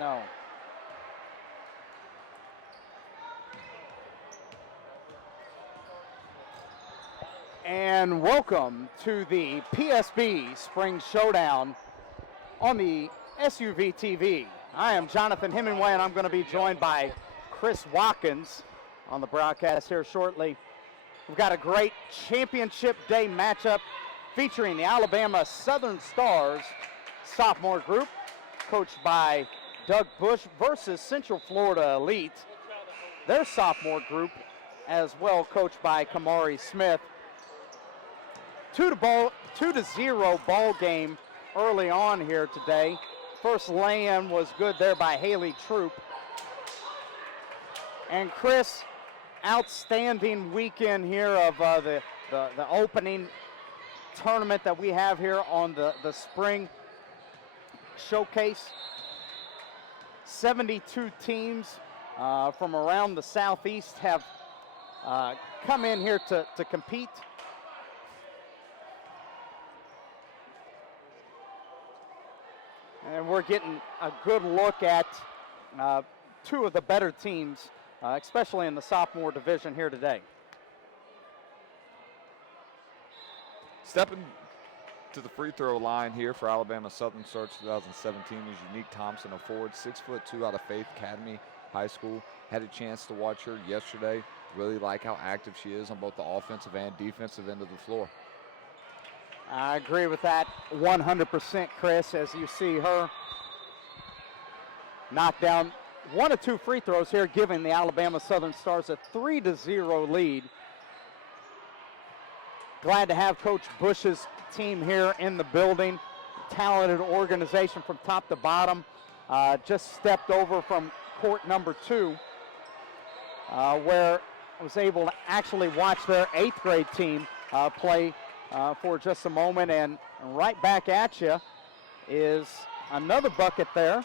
No. And welcome to the PSB Spring Showdown on the SUVtv. I am Jonathan Hemingway, and I'm going to be joined by Chris Watkins on the broadcast here shortly. We've got a great championship day matchup featuring the Alabama Southern Starz sophomore group, coached by Doug Bush, versus Central Florida Elite, their sophomore group, as well coached by Kamari Smith. 2-0 ball game early on here today. First lay-in was good there by Haley Troop. And Chris, outstanding weekend here of the opening tournament that we have here on the spring showcase. 72 teams from around the Southeast have come in here to compete. And we're getting a good look at two of the better teams, especially in the sophomore division here today. Stepping to the free throw line here for Alabama Southern Starz 2017 is Unique Thompson, a forward, 6'2" out of Faith Academy High School. Had a chance to watch her yesterday. Really like how active she is on both the offensive and defensive end of the floor. I agree with that 100%, Chris, as you see her knock down one of two free throws here, giving the Alabama Southern Starz a 3-0 lead. Glad to have Coach Bush's team here in the building. Talented organization from top to bottom. Just stepped over from court number 2, where I was able to actually watch their 8th grade team play for just a moment. And right back at you is another bucket there.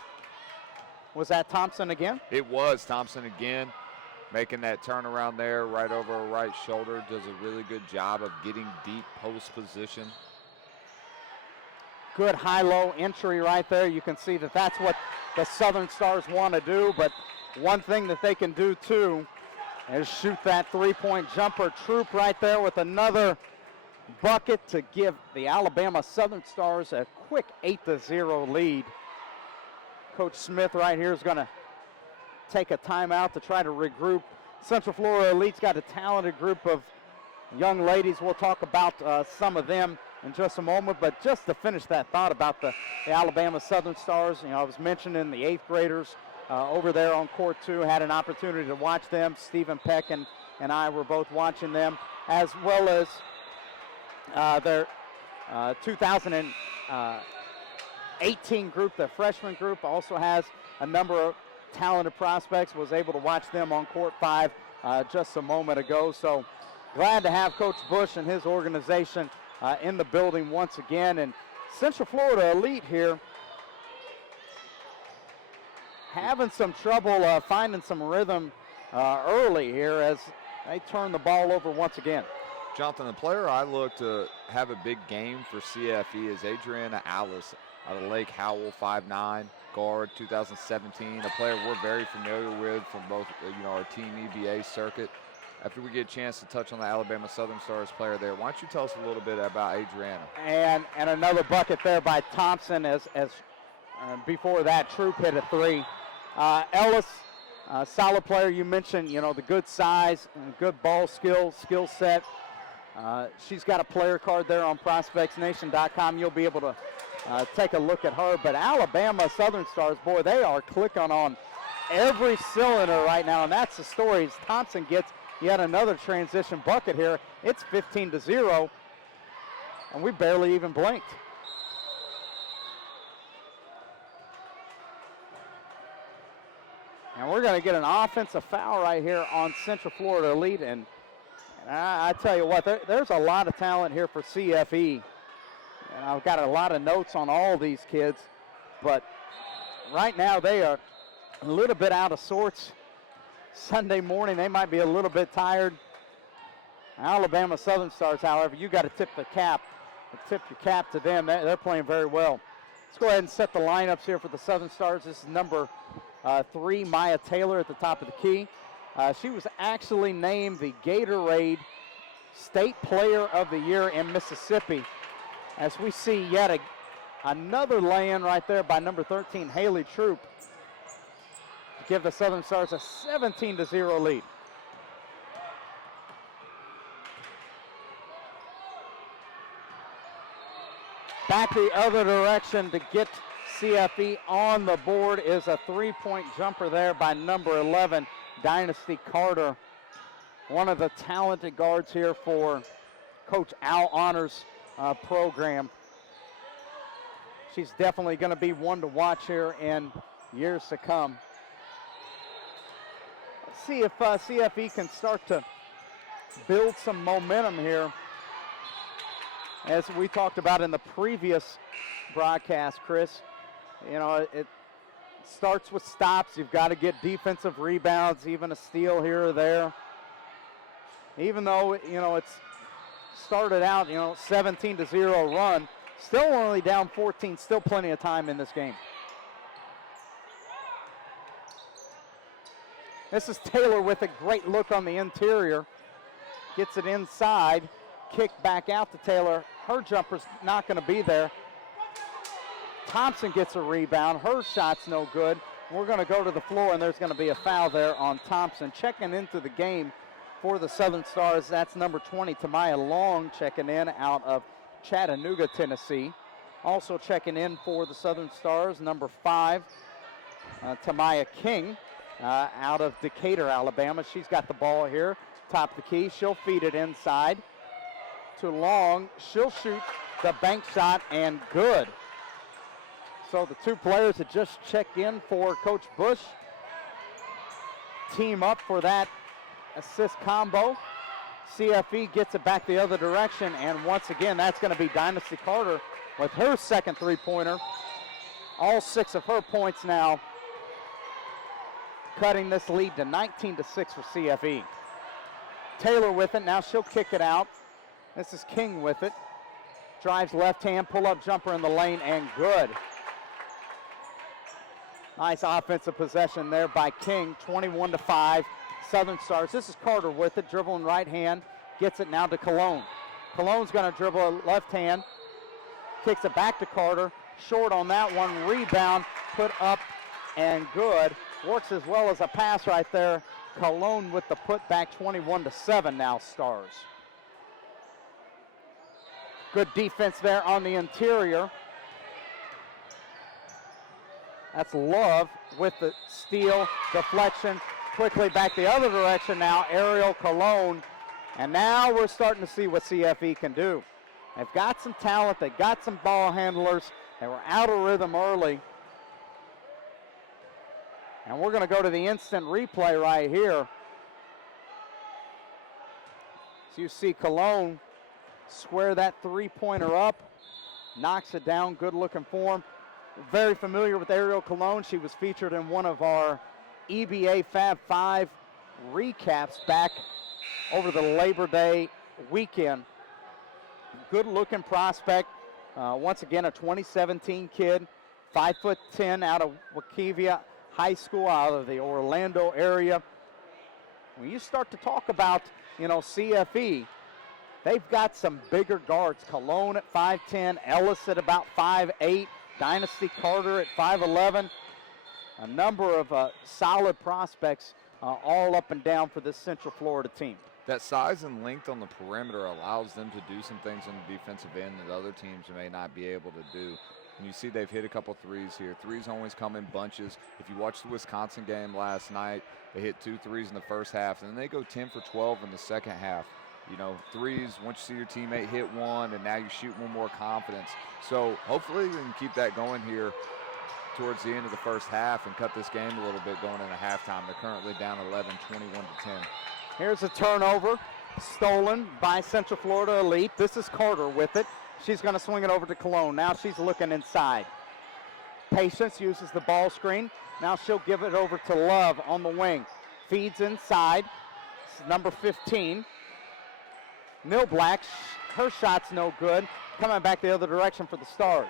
Was that Thompson again? It was Thompson again, making that turnaround there right over her right shoulder. Does a really good job of getting deep post position. Good high-low entry right there. You can see that that's what the Southern Starz want to do, but one thing that they can do too is shoot that three-point jumper. Troop right there with another bucket to give the Alabama Southern Starz a quick 8-0 lead. Coach Smith right here is going to take a timeout to try to regroup. Central Florida Elite's got a talented group of young ladies. We'll talk about some of them in just a moment, but just to finish that thought about the Alabama Southern Starz, I was mentioning the 8th graders over there on court 2, had an opportunity to watch them. Stephen Peck and I were both watching them, as well as their 2018 group, the freshman group, also has a number of talented prospects. Was able to watch them on court 5 just a moment ago. So glad to have Coach Bush and his organization in the building once again. And Central Florida Elite here having some trouble finding some rhythm early here as they turn the ball over once again. Jonathan, the player I look to have a big game for CFE is Adriana Alice out of Lake Howell, 5'9", guard, 2017. A player we're very familiar with from both our Team EBA circuit. After we get a chance to touch on the Alabama Southern Starz player there, why don't you tell us a little bit about Adriana? And another bucket there by Thompson as before that, Troop hit a 3. Ellis, solid player. You mentioned, the good size and good ball skill set. She's got a player card there on ProspectsNation.com. You'll be able to take a look at her. But Alabama Southern Starz, boy, they are clicking on every cylinder right now, and that's the story. As Thompson gets yet another transition bucket here. It's 15-0, and we barely even blinked. And we're going to get an offensive foul right here on Central Florida Elite. And I tell you what, there's a lot of talent here for CFE. And I've got a lot of notes on all these kids. But right now they are a little bit out of sorts. Sunday morning, they might be a little bit tired. Alabama Southern Starz, however, you got to tip your cap to them. They're playing very well. Let's go ahead and set the lineups here for the Southern Stars. This is number 3, Maya Taylor at the top of the key. She was actually named the Gatorade State Player of the Year in Mississippi. As we see yet another lay-in right there by number 13, Haley Troop, to give the Southern Stars a 17-0 lead. Back the other direction to get CFE on the board is a three-point jumper there by number 11, Dynasty Carter. One of the talented guards here for Coach Al Honors program. She's definitely going to be one to watch here in years to come. Let's see if CFE can start to build some momentum here. As we talked about in the previous broadcast, Chris, you know, it starts with stops. You've got to get defensive rebounds, even a steal here or there. Even though, you know, it's started out, 17-0 run, still only down 14, still plenty of time in this game. This is Taylor with a great look on the interior. Gets it inside, kick back out to Taylor. Her jumper's not going to be there. Thompson gets a rebound. Her shot's no good. We're going to go to the floor, and there's going to be a foul there on Thompson. Checking into the game for the Southern Stars, that's number 20, Tamaya Long, checking in out of Chattanooga, Tennessee. Also checking in for the Southern Stars, number 5, Tamaya King, out of Decatur, Alabama. She's got the ball here, top of the key. She'll feed it inside to Long. She'll shoot the bank shot, and good. So the two players that just checked in for Coach Bush team up for that assist combo. CFE gets it back the other direction, and once again, that's going to be Dynasty Carter with her second three-pointer. All 6 of her points now, cutting this lead to 19-6 for CFE. Taylor with it. Now she'll kick it out. This is King with it. Drives left hand, pull-up jumper in the lane, and good. Nice offensive possession there by King, 21-5. Southern Stars. This is Carter with it, dribbling right hand, gets it now to Cologne. Cologne's going to dribble left hand, kicks it back to Carter. Short on that one, rebound, put up, and good. Works as well as a pass right there. Cologne with the putback, 21-7 now, Stars. Good defense there on the interior. That's Love with the steal, deflection. Quickly back the other direction now, Ariel Cologne. And now we're starting to see what CFE can do. They've got some talent, they've got some ball handlers. They were out of rhythm early. And we're gonna go to the instant replay right here. So you see Cologne square that three-pointer up, knocks it down, good looking form. Very familiar with Ariel Cologne. She was featured in one of our EBA Fab 5 recaps back over the Labor Day weekend. Good looking prospect. Once again, a 2017 kid, 5'10", out of Waukegan High School, out of the Orlando area. When you start to talk about, CFE, they've got some bigger guards. Cologne at 5'10", Ellis at about 5'8", Dynasty Carter at 5'11". A number of solid prospects all up and down for this Central Florida team. That size and length on the perimeter allows them to do some things on the defensive end that other teams may not be able to do. And you see they've hit a couple threes here. Threes always come in bunches. If you watch the Wisconsin game last night, they hit 2 threes in the first half, and then they go 10 for 12 in the second half. Threes, once you see your teammate hit one, and now you shoot one more confidence. So hopefully we can keep that going here towards the end of the first half and cut this game a little bit going into halftime. They're currently down 11, 21-10. Here's a turnover, stolen by Central Florida Elite. This is Carter with it. She's going to swing it over to Cologne. Now she's looking inside. Patience uses the ball screen. Now she'll give it over to Love on the wing. Feeds inside. This is number 15. Millblack, her shot's no good. Coming back the other direction for the Stars.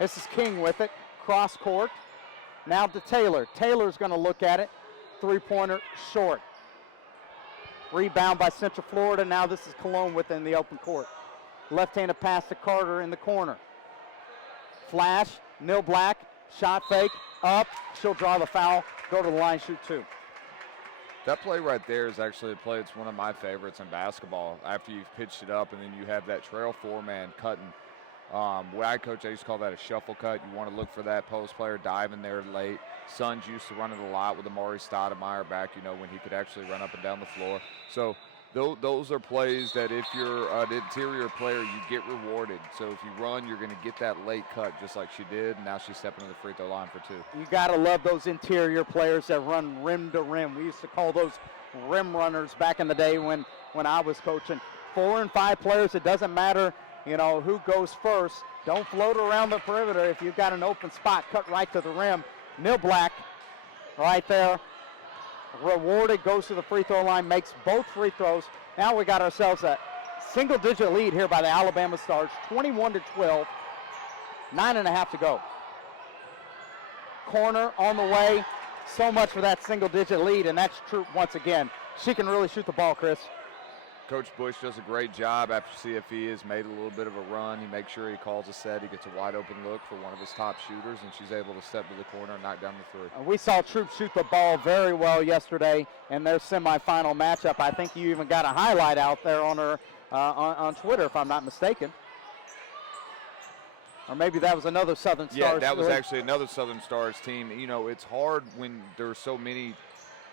This is King with it, cross court. Now to Taylor. Taylor's going to look at it. Three-pointer short. Rebound by Central Florida. Now this is Cologne within the open court. Left-handed pass to Carter in the corner. Flash, Nil Black, shot fake, up. She'll draw the foul, go to the line, shoot two. That play right there is actually a play. It's one of my favorites in basketball. After you've pitched it up and then you have that trail four-man cutting. When I coach, I used to call that a shuffle cut. You want to look for that post player diving there late. Suns used to run it a lot with Amari Stoudemire back, when he could actually run up and down the floor. So those are plays that if you're an interior player, you get rewarded. So if you run, you're going to get that late cut just like she did. And now she's stepping to the free throw line for two. You got to love those interior players that run rim to rim. We used to call those rim runners back in the day when I was coaching. 4 and 5 players, it doesn't matter, who goes first. Don't float around the perimeter. If you've got an open spot, cut right to the rim. Nil Black right there. Rewarded, goes to the free throw line, makes both free throws. Now we got ourselves a single-digit lead here by the Alabama Stars, 21-12, 9.5 to go. Corner on the way. So much for that single-digit lead, and that's true once again. She can really shoot the ball, Chris. Coach Bush does a great job after CFE has made a little bit of a run. He makes sure he calls a set. He gets a wide open look for one of his top shooters, and she's able to step to the corner and knock down the three. We saw Troop shoot the ball very well yesterday in their semifinal matchup. I think you even got a highlight out there on her on Twitter, if I'm not mistaken. Or maybe that was another Southern Stars. Yeah, that was actually another Southern Stars team. It's hard when there's so many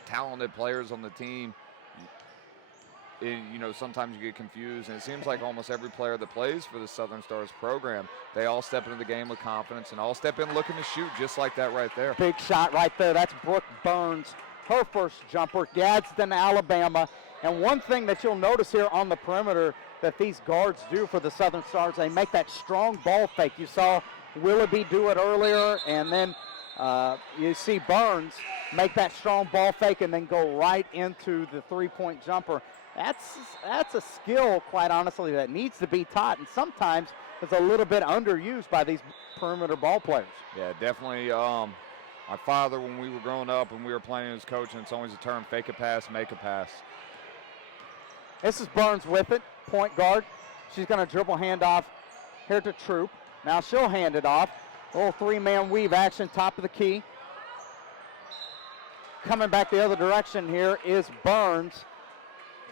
talented players on the team. Sometimes you get confused, and it seems like almost every player that plays for the Southern Stars program, they all step into the game with confidence and all step in looking to shoot just like that right there. Big shot right there. That's Brooke Burns, her first jumper. Gadsden, Alabama. And one thing that you'll notice here on the perimeter that these guards do for the Southern Stars, they make that strong ball fake. You saw Willoughby do it earlier, and then you see Burns make that strong ball fake and then go right into the three-point jumper. That's a skill, quite honestly, that needs to be taught, and sometimes it's a little bit underused by these perimeter ball players. Yeah, definitely. My father, when we were growing up and we were playing as coach, and it's always a term, fake a pass, make a pass. This is Burns with it, point guard. She's going to dribble handoff here to Troop. Now she'll hand it off. A little three-man weave action, top of the key. Coming back the other direction here is Burns.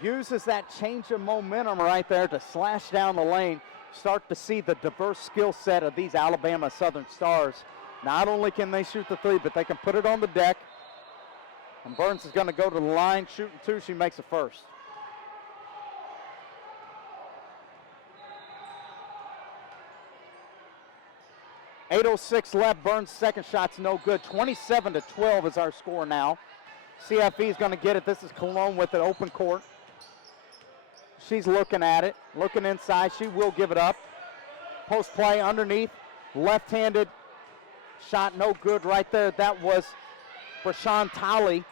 Uses that change of momentum right there to slash down the lane. Start to see the diverse skill set of these Alabama Southern Stars. Not only can they shoot the three, but they can put it on the deck. And Burns is going to go to the line, shooting two. She makes it first. .806 left. Burns' second shot's no good. 27-12 is our score now. CFE is going to get it. This is Cologne with an open court. She's looking at it, looking inside. She will give it up. Post play underneath. Left-handed shot no good right there. That was Brashawn Tolley,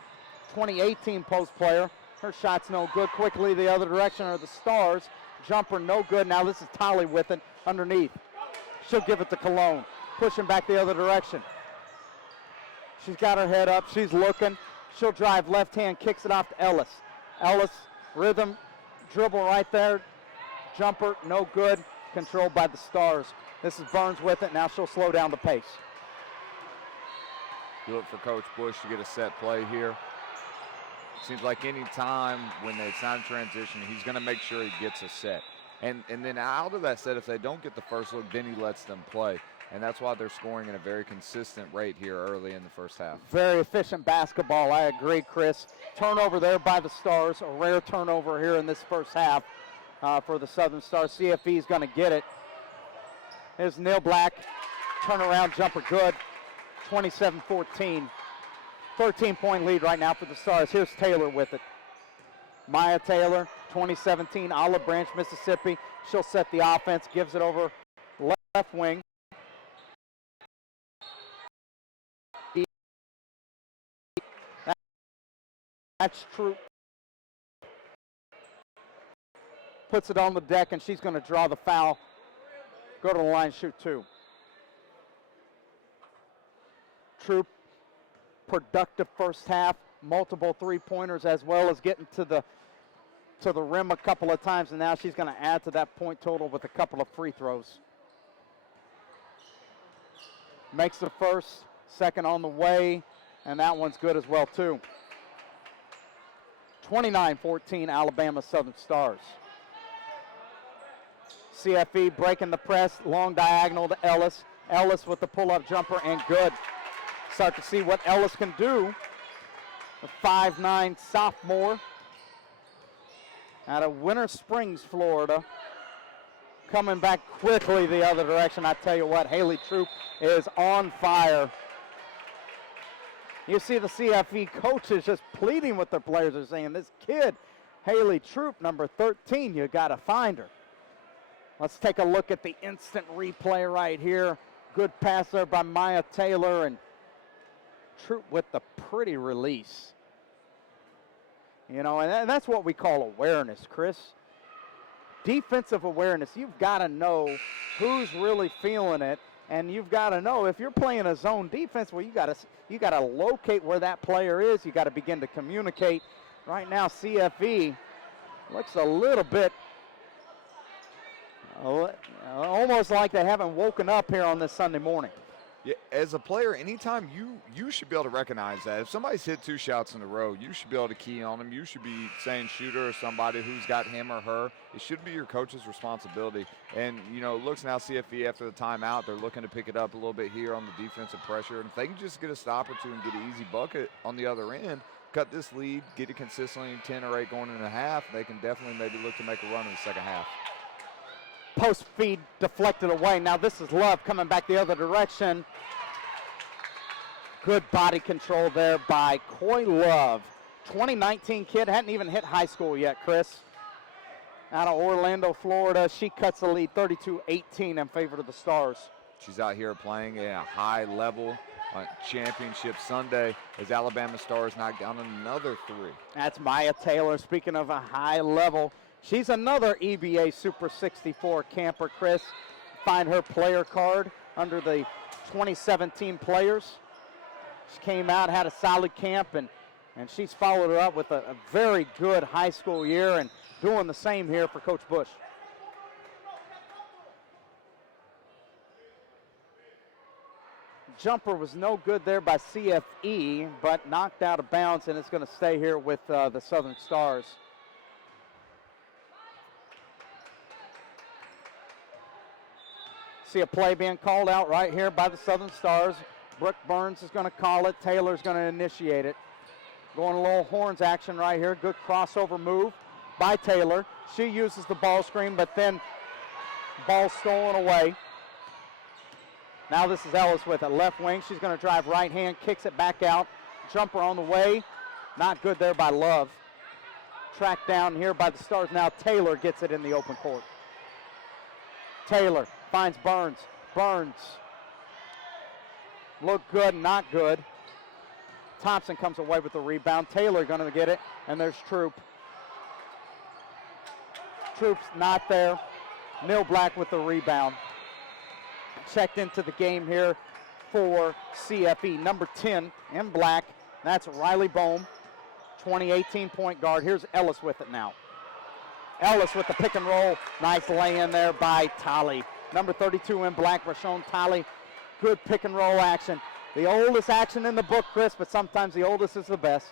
2018 post player. Her shot's no good. Quickly the other direction are the Stars. Jumper no good. Now this is Tolley with it underneath. She'll give it to Cologne. Pushing back the other direction. She's got her head up. She's looking. She'll drive left hand, kicks it off to Ellis. Ellis, rhythm, dribble right there. Jumper, no good. Controlled by the Stars. This is Burns with it. Now she'll slow down the pace. You look for Coach Bush to get a set play here. Seems like any time when it's not a transition, he's going to make sure he gets a set. And then out of that set, if they don't get the first look, then he lets them play. And that's why they're scoring at a very consistent rate here early in the first half. Very efficient basketball. I agree, Chris. Turnover there by the Stars. A rare turnover here in this first half for the Southern Stars. CFE is going to get it. Here's Nil Black. Turnaround jumper good. 27-14. 13-point lead right now for the Stars. Here's Taylor with it. Maya Taylor, 2017, Olive Branch, Mississippi. She'll set the offense, gives it over left wing. That's true. Puts it on the deck, and she's going to draw the foul. Go to the line, shoot two. Troop, productive first half, multiple three-pointers as well as getting to the rim a couple of times, and now she's going to add to that point total with a couple of free throws. Makes the first, second on the way, and that one's good as well too. 29-14 Alabama Southern Stars. CFE breaking the press, long diagonal to Ellis. Ellis with the pull-up jumper and good. Start to see what Ellis can do. The 5'9" sophomore out of Winter Springs, Florida. Coming back quickly the other direction. I tell you what, Haley Troop is on fire. You see the CFE coaches just pleading with their players. They're saying, this kid, Haley Troop, number 13, you got to find her. Let's take a look at the instant replay right here. Good pass there by Maya Taylor, and Troop with the pretty release. You know, and that's what we call awareness, Chris. Defensive awareness. You've got to know who's really feeling it, and you've got to know if you're playing a zone defense, well, you got to locate where that player is. You got to begin to communicate. Right now, CFE looks a little bit almost like they haven't woken up here on this Sunday morning. Yeah, as a player, anytime you should be able to recognize that. If somebody's hit 2 shots in a row, you should be able to key on them. You should be saying shooter or somebody who's got him or her. It should be your coach's responsibility. And, you know, it looks now CFE after the timeout, they're looking to pick it up a little bit here on the defensive pressure. And if they can just get a stop or two and get an easy bucket on the other end, cut this lead, get it consistently 10 or 8 going in a half, they can definitely maybe look to make a run in the second half. Post feed deflected away. Now this is Love coming back the other direction. Good body control there by Coy Love. 2019 kid, hadn't even hit high school yet, Chris. Out of Orlando, Florida. She cuts the lead 32-18 in favor of the Stars. She's out here playing at a high level on Championship Sunday as Alabama Stars knocked down another 3. That's Maya Taylor. Speaking of a high level, she's another EBA Super 64 camper, Chris. Find her player card under the 2017 players. She came out, had a solid camp, and she's followed her up with a very good high school year and doing the same here for Coach Bush. Jumper was no good there by CFE, but knocked out of bounds, and it's going to stay here with the Southern Stars. See a play being called out right here by the Southern Stars. Brooke Burns is going to call it. Taylor's going to initiate it. Going a little horns action right here. Good crossover move by Taylor. She uses the ball screen, but then ball stolen away. Now this is Ellis with it. Left wing. She's going to drive right hand, kicks it back out. Jumper on the way. Not good there by Love. Tracked down here by the Stars. Now Taylor gets it in the open court. Taylor finds Burns. Burns. Look good, not good. Thompson comes away with the rebound. Taylor going to get it, and there's Troop. Troop's not there. Neil Black with the rebound. Checked into the game here for CFE. Number 10 in black. That's Riley Bohm, 2018 point guard. Here's Ellis with it now. Ellis with the pick and roll. Nice lay in there by Talley. Number 32 in black, Rashawn Talley. Good pick and roll action. The oldest action in the book, Chris, but sometimes the oldest is the best.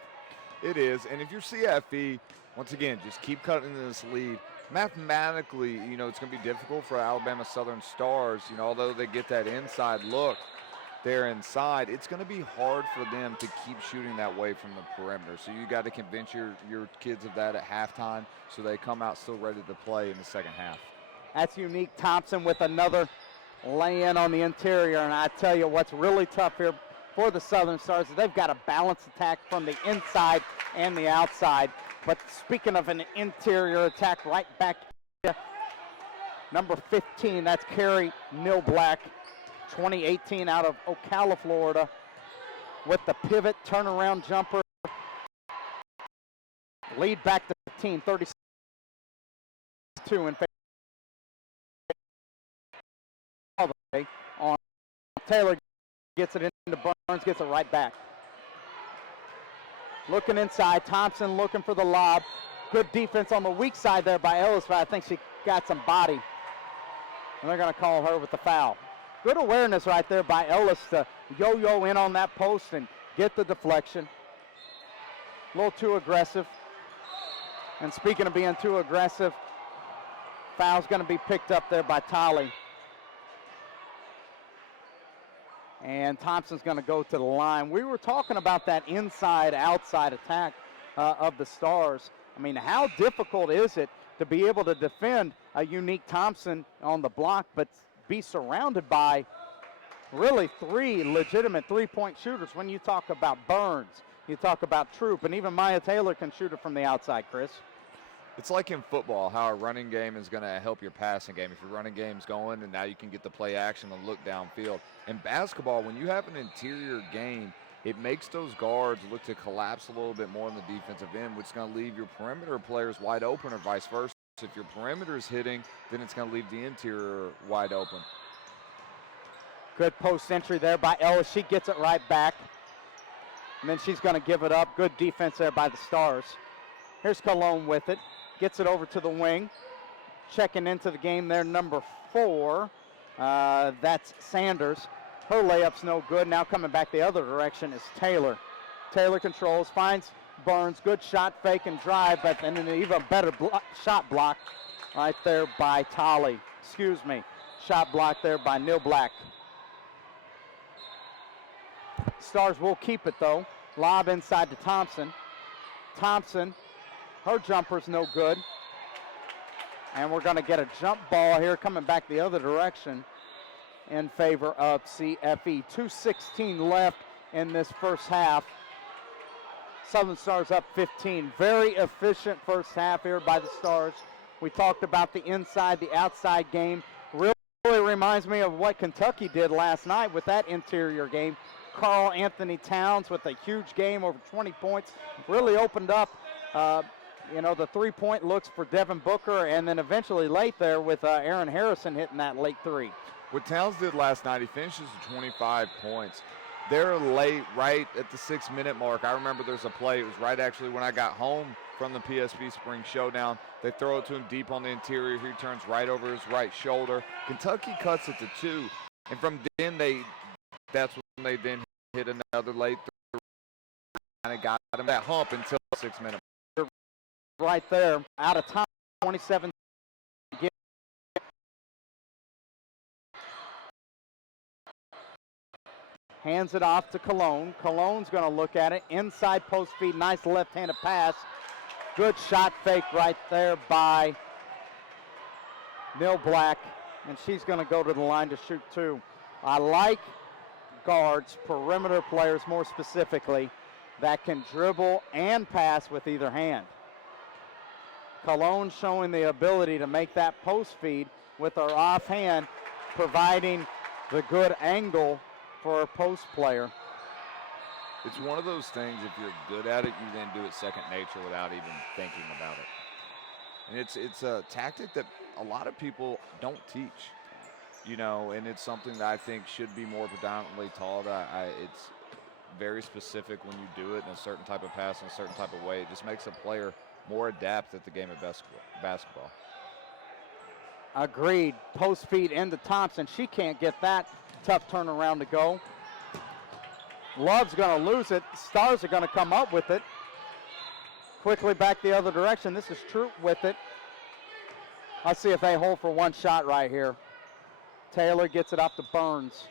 It is, and if you're CFE, once again, just keep cutting this lead. Mathematically, you know, it's going to be difficult for Alabama Southern Stars. You know, although they get that inside look there inside, it's going to be hard for them to keep shooting that way from the perimeter. So you got to convince your kids of that at halftime so they come out still ready to play in the second half. That's Unique Thompson with another lay-in on the interior, and I tell you what's really tough here for the Southern Stars is they've got a balanced attack from the inside and the outside. But speaking of an interior attack, right back here, number 15, that's Carrie Neil Black, 2018 out of Ocala, Florida, with the pivot turnaround jumper. Lead back to 15, 32 in favor. On Taylor gets it into Burns. Burns gets it right back. Looking inside, Thompson looking for the lob. Good defense on the weak side there by Ellis, but I think she got some body. And they're going to call her with the foul. Good awareness right there by Ellis to yo-yo in on that post and get the deflection. A little too aggressive. And speaking of being too aggressive, foul's going to be picked up there by Tolly. And Thompson's going to go to the line. We were talking about that inside-outside attack of the Stars. I mean, how difficult is it to be able to defend a unique Thompson on the block, but be surrounded by really three legitimate three-point shooters? When you talk about Burns, you talk about Troop, and even Maya Taylor can shoot it from the outside, Chris. It's like in football, how a running game is going to help your passing game. If your running game's going, and now you can get the play action and look downfield. In basketball, when you have an interior game, it makes those guards look to collapse a little bit more on the defensive end, which is going to leave your perimeter players wide open or vice versa. If your perimeter is hitting, then it's going to leave the interior wide open. Good post entry there by Ellis. She gets it right back. And then she's going to give it up. Good defense there by the Stars. Here's Cologne with it. Gets it over to the wing. Checking into the game there, number 4. That's Sanders. Her layup's no good. Now coming back the other direction is Taylor. Taylor controls, finds Burns. Good shot, fake, and drive, but then an even better shot block right there by Tolly. Excuse me. Shot block there by Neil Black. Stars will keep it, though. Lob inside to Thompson. Thompson, her jumper's no good. And we're going to get a jump ball here coming back the other direction in favor of CFE. 2:16 left in this first half. Southern Stars up 15. Very efficient first half here by the Stars. We talked about the inside, the outside game. Really reminds me of what Kentucky did last night with that interior game. Carl Anthony Towns with a huge game, over 20 points. Really opened up, the three-point looks for Devin Booker, and then eventually late there with Aaron Harrison hitting that late three. What Towns did last night, he finishes with 25 points. They're late, right at the 6-minute mark. I remember there's a play. It was right actually when I got home from the PSB Spring Showdown. They throw it to him deep on the interior. He turns right over his right shoulder. Kentucky cuts it to 2. And from then, that's when they then hit another late three. Kind of got him that hump until 6 minutes. Right there, out of time, 27. Hands it off to Cologne. Cologne's going to look at it. Inside post feed, nice left-handed pass. Good shot fake right there by Neil Black. And she's going to go to the line to shoot 2. I like guards, perimeter players more specifically, that can dribble and pass with either hand. Cologne showing the ability to make that post feed with her offhand, providing the good angle for a post player. It's one of those things, if you're good at it, you then do it second nature without even thinking about it. And it's a tactic that a lot of people don't teach, and it's something that I think should be more predominantly taught. It's very specific when you do it in a certain type of pass in a certain type of way. It just makes a player more adept at the game of basketball. Agreed. Post feed into Thompson. She can't get that tough turnaround to go. Love's going to lose it. Stars are going to come up with it. Quickly back the other direction. This is Troop with it. Let's see if they hold for one shot right here. Taylor gets it up to Burns.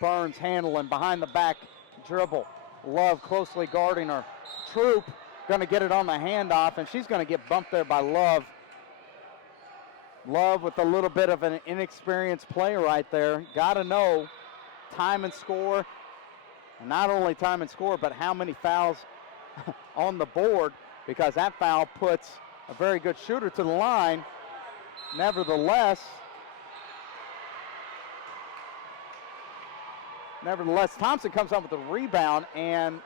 Burns handling behind the back dribble. Love closely guarding her. Troop going to get it on the handoff, and she's going to get bumped there by Love. Love with a little bit of an inexperienced play right there. Got to know time and score, and not only time and score, but how many fouls on the board, because that foul puts a very good shooter to the line. Nevertheless, Thompson comes up with a rebound, and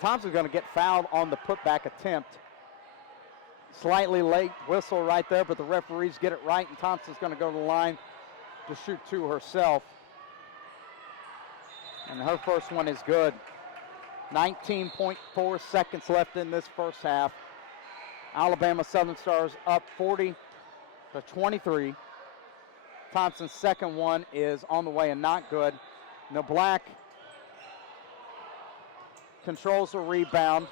Thompson's going to get fouled on the putback attempt. Slightly late whistle right there, but the referees get it right, and Thompson's going to go to the line to shoot 2 herself. And her first one is good. 19.4 seconds left in this first half. Alabama Southern Stars up 40-23. Thompson's second one is on the way and not good. Now Black controls the rebound,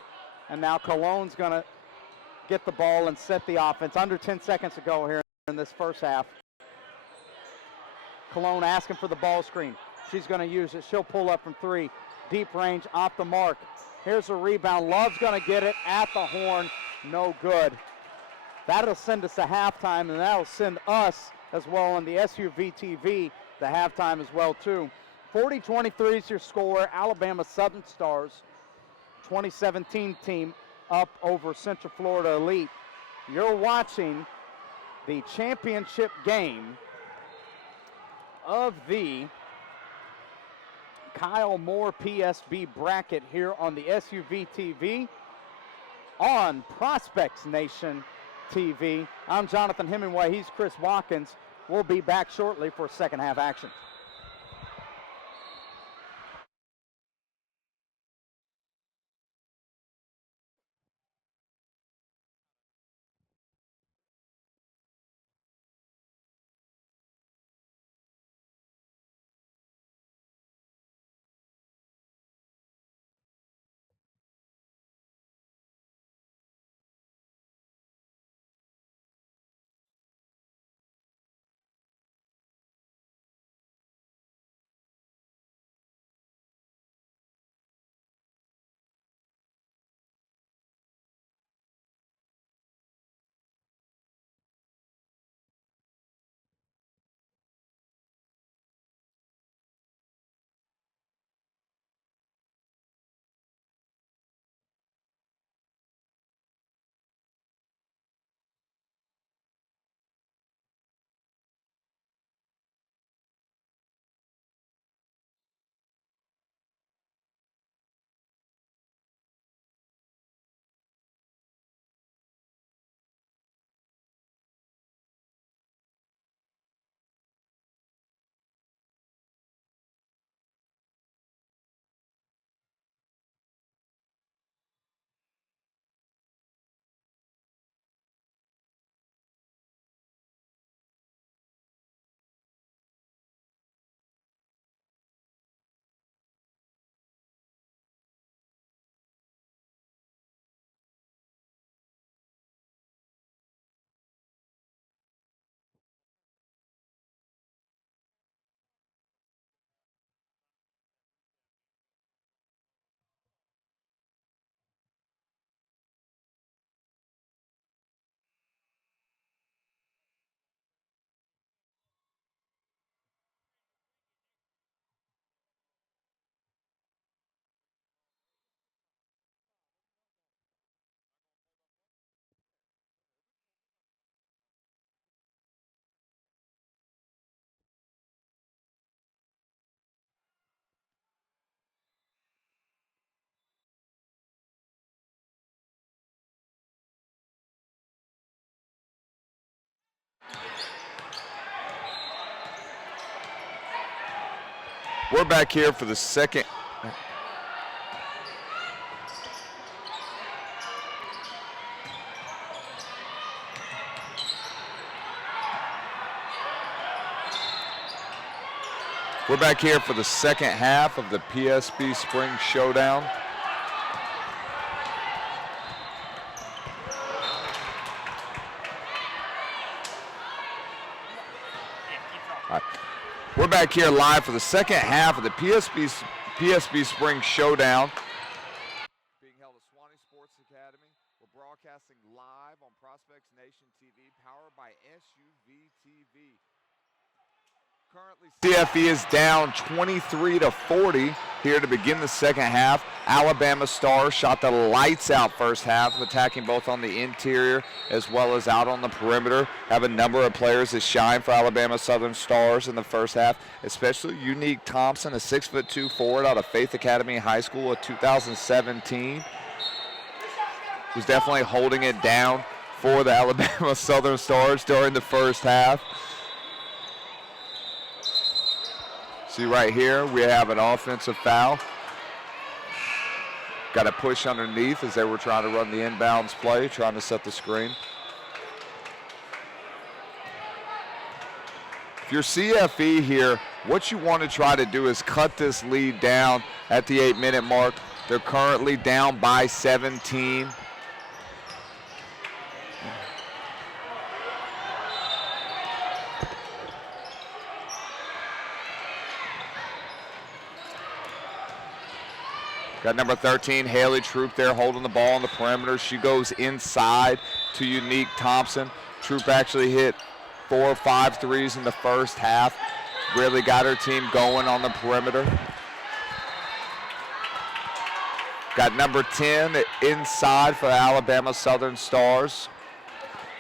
and now Cologne's going to get the ball and set the offense. Under 10 seconds to go here in this first half. Cologne asking for the ball screen. She's going to use it. She'll pull up from three. Deep range, off the mark. Here's a rebound. Love's going to get it at the horn. No good. That'll send us to halftime, and that'll send us as well on the SUVtv to halftime as well, too. 40-23 is your score. Alabama Southern Stars, 2017 team, up over Central Florida Elite. You're watching the championship game of the KeilMoorePSB Bracket here on the SUVtv on Prospects Nation TV. I'm Jonathan Hemingway. He's Chris Watkins. We'll be back shortly for second half action. We're back here for the second. We're back here for the second half of the PSB Spring Showdown. All right. We're back here live for the second half of the PSB Spring Showdown. Being held at Swanee Sports Academy. We're broadcasting live on Prospects Nation TV, powered by SUVtv. Currently, CFE is down 23-40 here to begin the second half. Alabama Stars shot the lights out first half, attacking both on the interior as well as out on the perimeter. Have a number of players that shine for Alabama Southern Stars in the first half, especially Unique Thompson, a 6'2" forward out of Faith Academy High School of 2017. Who's definitely holding it down for the Alabama Southern Stars during the first half. See right here, we have an offensive foul. Got a push underneath as they were trying to run the inbounds play, trying to set the screen. If you're CFE here, what you want to try to do is cut this lead down at the 8-minute mark. They're currently down by 17. Got number 13, Haley Troop there holding the ball on the perimeter. She goes inside to Unique Thompson. Troop actually hit 4 or 5 threes in the first half. Really got her team going on the perimeter. Got number 10 inside for the Alabama Southern Stars.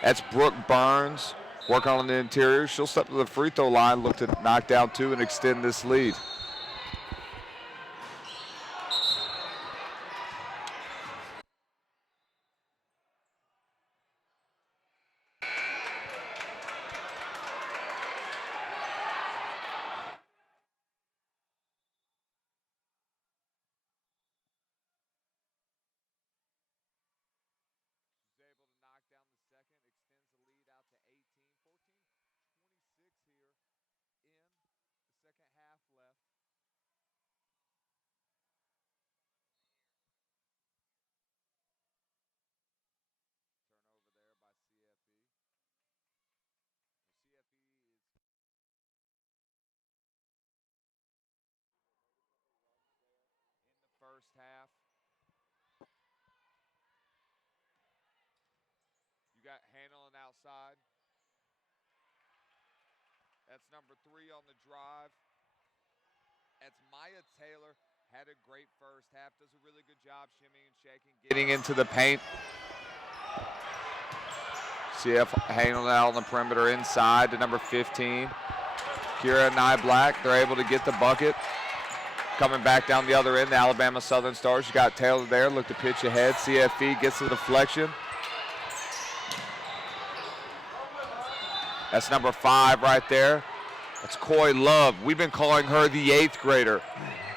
That's Brooke Burns working on the interior. She'll step to the free throw line, look to knock down 2 and extend this lead. First half. You got Hanlon outside. That's number 3 on the drive. That's Maya Taylor. Had a great first half. Does a really good job shimmying and shaking, getting into the paint. CF Hanlon out on the perimeter inside to number 15. Kira Nyblack, they're able to get the bucket. Coming back down the other end, the Alabama Southern Stars. You got Taylor there, look to pitch ahead. CFE gets the deflection. That's number 5 right there. That's Coy Love. We've been calling her the 8th grader.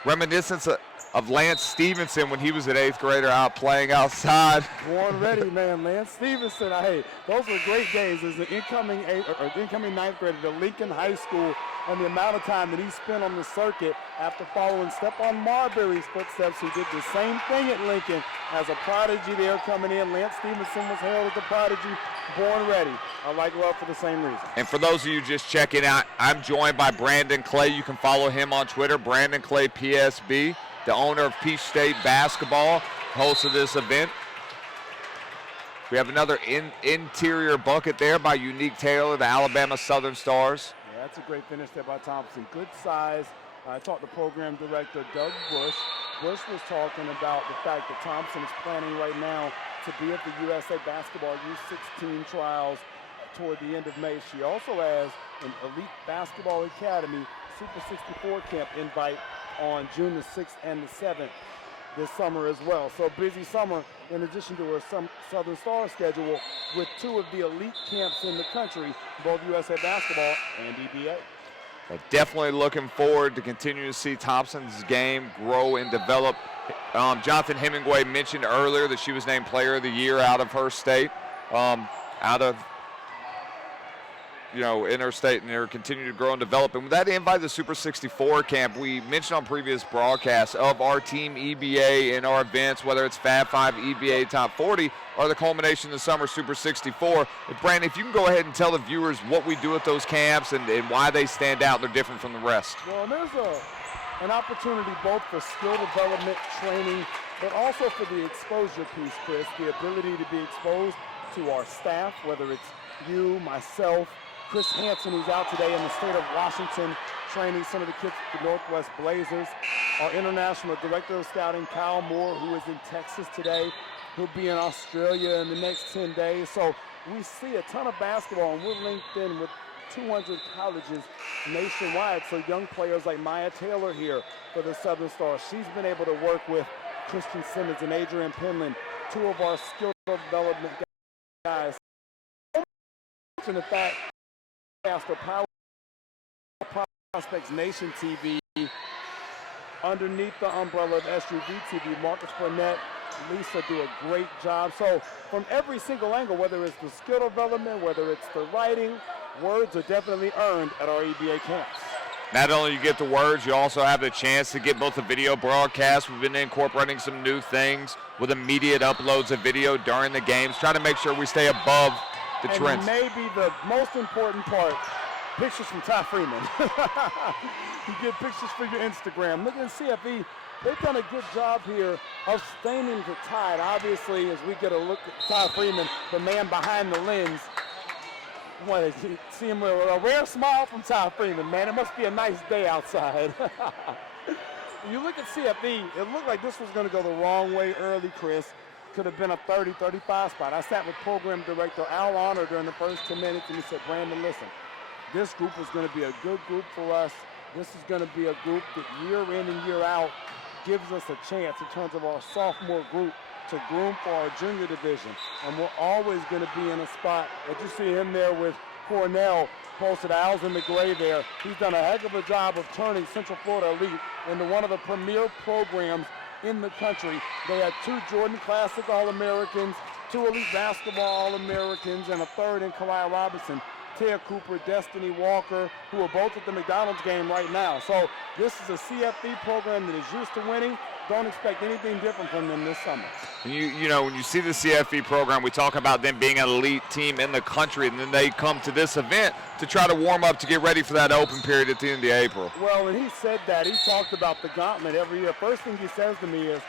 Reminiscence of Lance Stevenson when he was an 8th grader out playing outside. Born ready, man. Lance Stevenson. Hey, those were great days as an incoming 9th grader to Lincoln High School, and the amount of time that he spent on the circuit after following Stephon Marbury's footsteps, who did the same thing at Lincoln as a prodigy there coming in. Lance Stevenson was hailed as a prodigy, born ready. I like Love for the same reason. And for those of you just checking out, I'm joined by Brandon Clay. You can follow him on Twitter, Brandon Clay PSB, the owner of Peach State Basketball, host of this event. We have another interior bucket there by Unique Taylor, the Alabama Southern Stars. Yeah, that's a great finish there by Thompson. Good size. I talked to program director Doug Bush. Bush was talking about the fact that Thompson is planning right now to be at the USA Basketball U16 trials toward the end of May. She also has an Elite Basketball Academy Super 64 camp invite on June the 6th and the 7th this summer as well. So busy summer in addition to her Southern Star schedule with 2 of the elite camps in the country, both USA Basketball and EBA. Definitely looking forward to continuing to see Thompson's game grow and develop. Jonathan Hemingway mentioned earlier that she was named Player of the Year out of her state, out of interstate, and they're continuing to grow and develop. And with that invite to the Super 64 camp, we mentioned on previous broadcasts of our team EBA and our events, whether it's Fab 5, EBA Top 40, or the culmination of the summer Super 64. Brandon, if you can go ahead and tell the viewers what we do at those camps and why they stand out, they're different from the rest. Well, there's an opportunity both for skill development, training, but also for the exposure piece, Chris, the ability to be exposed to our staff, whether it's you, myself, Chris Hansen, who's out today in the state of Washington, training some of the kids at the Northwest Blazers. Our international director of scouting, Kyle Moore, who is in Texas today. He'll be in Australia in the next 10 days. So we see a ton of basketball, and we're linked in with 200 colleges nationwide. So young players like Maya Taylor here for the Southern Stars. She's been able to work with Christian Simmons and Adrian Penland, 2 of our skill development guys. In fact, Power Prospects Nation TV underneath the umbrella of SUVtv. Marcus Burnett, Lisa do a great job. So from every single angle, whether it's the skill development, whether it's the writing, words are definitely earned at our EBA camps. Not only you get the words, you also have the chance to get both the video broadcast. We've been incorporating some new things with immediate uploads of video during the games, trying to make sure we stay above the trends. And maybe the most important part, pictures from Ty Freeman. You get pictures for your Instagram. Look at CFE. They've done a good job here of staining the tide. Obviously, as we get a look at Ty Freeman, the man behind the lens, boy, see him with a rare smile from Ty Freeman, man. It must be a nice day outside. You look at CFE, it looked like this was going to go the wrong way early, Chris. Could have been a 30, 35 spot. I sat with program director Al Honor during the first 10 minutes, and he said, Brandon, listen, this group is going to be a good group for us. This is going to be a group that year in and year out gives us a chance in terms of our sophomore group to groom for our junior division. And we're always going to be in a spot. As you see him there with Cornell, posted Al's in the gray there. He's done a heck of a job of turning Central Florida Elite into one of the premier programs in the country. They had 2 Jordan Classic All-Americans, 2 Elite Basketball All-Americans, and a 3rd in Kalai Robinson. Taya Cooper, Destiny Walker, who are both at the McDonald's game right now. So this is a CFB program that is used to winning. Don't expect anything different from them this summer. And you know, when you see the CFB program, we talk about them being an elite team in the country, and then they come to this event to try to warm up to get ready for that open period at the end of April. Well, when he said that, he talked about the gauntlet every year. First thing he says to me is,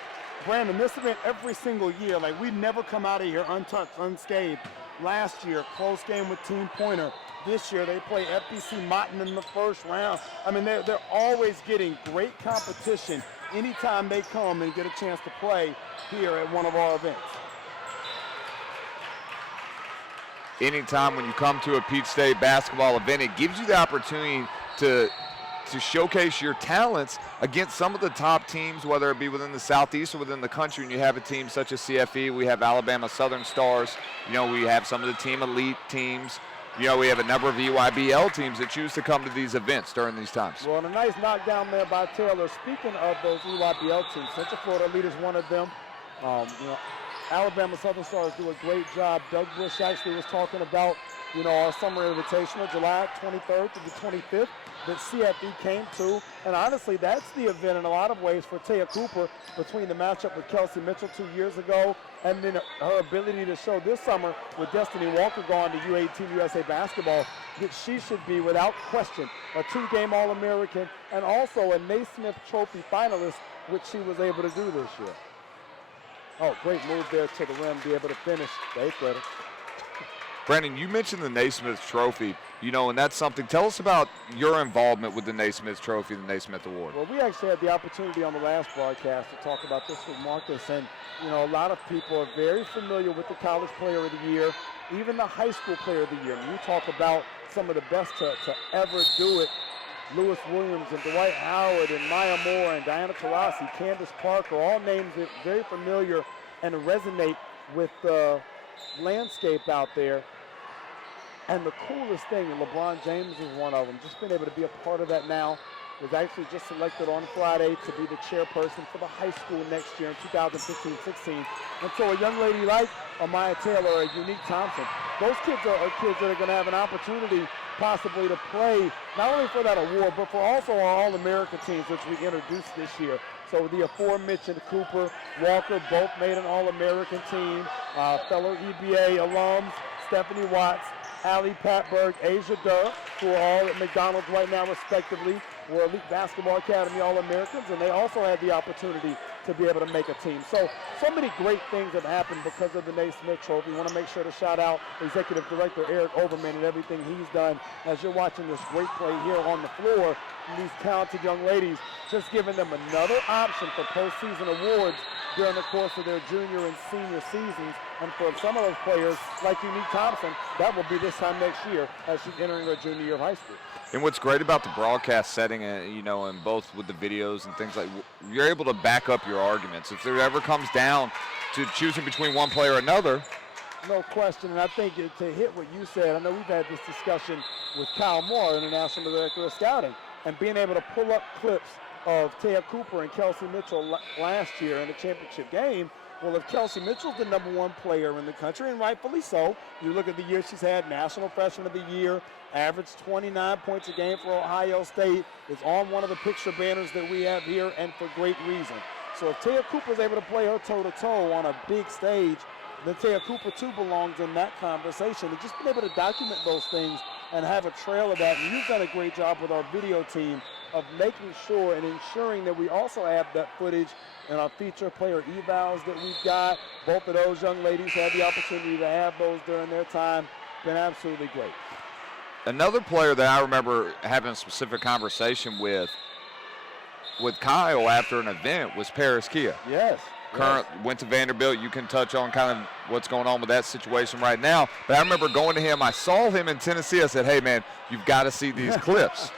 Brandon, this event every single year, like we never come out of here untouched, unscathed. Last year, close game with Team Pointer. This year, they play FBC Motton in the first round. I mean, they're always getting great competition anytime they come and get a chance to play here at one of our events. Anytime when you come to a Peach State basketball event, it gives you the opportunity to showcase your talents against some of the top teams, whether it be within the Southeast or within the country. And you have a team such as CFE, we have Alabama Southern Stars, you know, we have some of the team elite teams. You know, we have a number of EYBL teams that choose to come to these events during these times. Well, and a nice knockdown there by Taylor. Speaking of those EYBL teams, Central Florida Elite is one of them. You know, Alabama Southern Stars do a great job. Doug Bush actually was talking about, you know, our summer invitational, July 23rd to the 25th, that CFE came to. And honestly, that's the event in a lot of ways for Taya Cooper between the matchup with Kelsey Mitchell 2 years ago and then her ability to show this summer with Destiny Walker going to U18 USA basketball that she should be, without question, a 2-game All-American and also a Naismith Trophy finalist, which she was able to do this year. Oh, great move there to the rim, be able to finish. They better. Brandon, you mentioned the Naismith Trophy, you know, and that's something. Tell us about your involvement with the Naismith Trophy, the Naismith Award. Well, we actually had the opportunity on the last broadcast to talk about this with Marcus, and, you know, a lot of people are very familiar with the College Player of the Year, even the High School Player of the Year. And you talk about some of the best to ever do it. Lewis Williams and Dwight Howard and Maya Moore and Diana Taurasi, Candace Parker, all names that are very familiar and resonate with the landscape out there. And the coolest thing, and LeBron James is one of them, just being able to be a part of that now, was actually just selected on Friday to be the chairperson for the high school next year in 2015-16. And so a young lady like Amaya Taylor or Unique Thompson, those kids are kids that are going to have an opportunity possibly to play not only for that award, but for also our All-American teams, which we introduced this year. So the aforementioned Cooper, Walker, both made an All-American team. Fellow EBA alums, Stephanie Watts, Allie Patberg, Asia Durr, who are all at McDonald's right now respectively, were Elite Basketball Academy All-Americans, and they also had the opportunity to be able to make a team. So many great things have happened because of the Naismith Trophy. We want to make sure to shout out Executive Director Eric Overman and everything he's done as you're watching this great play here on the floor. And these talented young ladies, just giving them another option for postseason awards during the course of their junior and senior seasons. And for some of those players, like Unique Thompson, that will be this time next year as she's entering her junior year of high school. And what's great about the broadcast setting, you know, and both with the videos and things like, you're able to back up your arguments. If there ever comes down to choosing between one player or another. No question, and I think to hit what you said, I know we've had this discussion with Kyle Moore, International Director of Scouting, and being able to pull up clips of Taya Cooper and Kelsey Mitchell last year in the championship game. Well, if Kelsey Mitchell's the #1 player in the country, and rightfully so, you look at the year she's had, National Freshman of the Year, averaged 29 points a game for Ohio State, is on one of the picture banners that we have here, and for great reason. So if Taya Cooper's able to play her toe-to-toe on a big stage, then Taya Cooper, too, belongs in that conversation. And just being able to document those things and have a trail of that, and you've done a great job with our video team of making sure and ensuring that we also have that footage in our feature player evals that we've got. Both of those young ladies had the opportunity to have those during their time. Been absolutely great. Another player that I remember having a specific conversation with Kyle after an event was Paris Kia. Yes. Went to Vanderbilt. You can touch on kind of what's going on with that situation right now. But I remember going to him. I saw him in Tennessee. I said, hey, man, you've got to see these clips.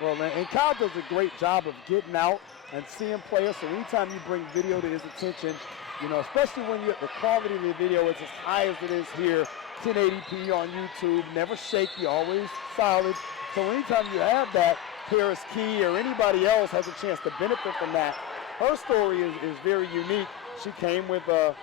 Well, man, and Kyle does a great job of getting out and seeing players. So anytime you bring video to his attention, you know, especially when the quality of the video is as high as it is here, 1080p on YouTube, never shaky, always solid. So anytime you have that, Paris Key or anybody else has a chance to benefit from that. Her story is very unique. She came with a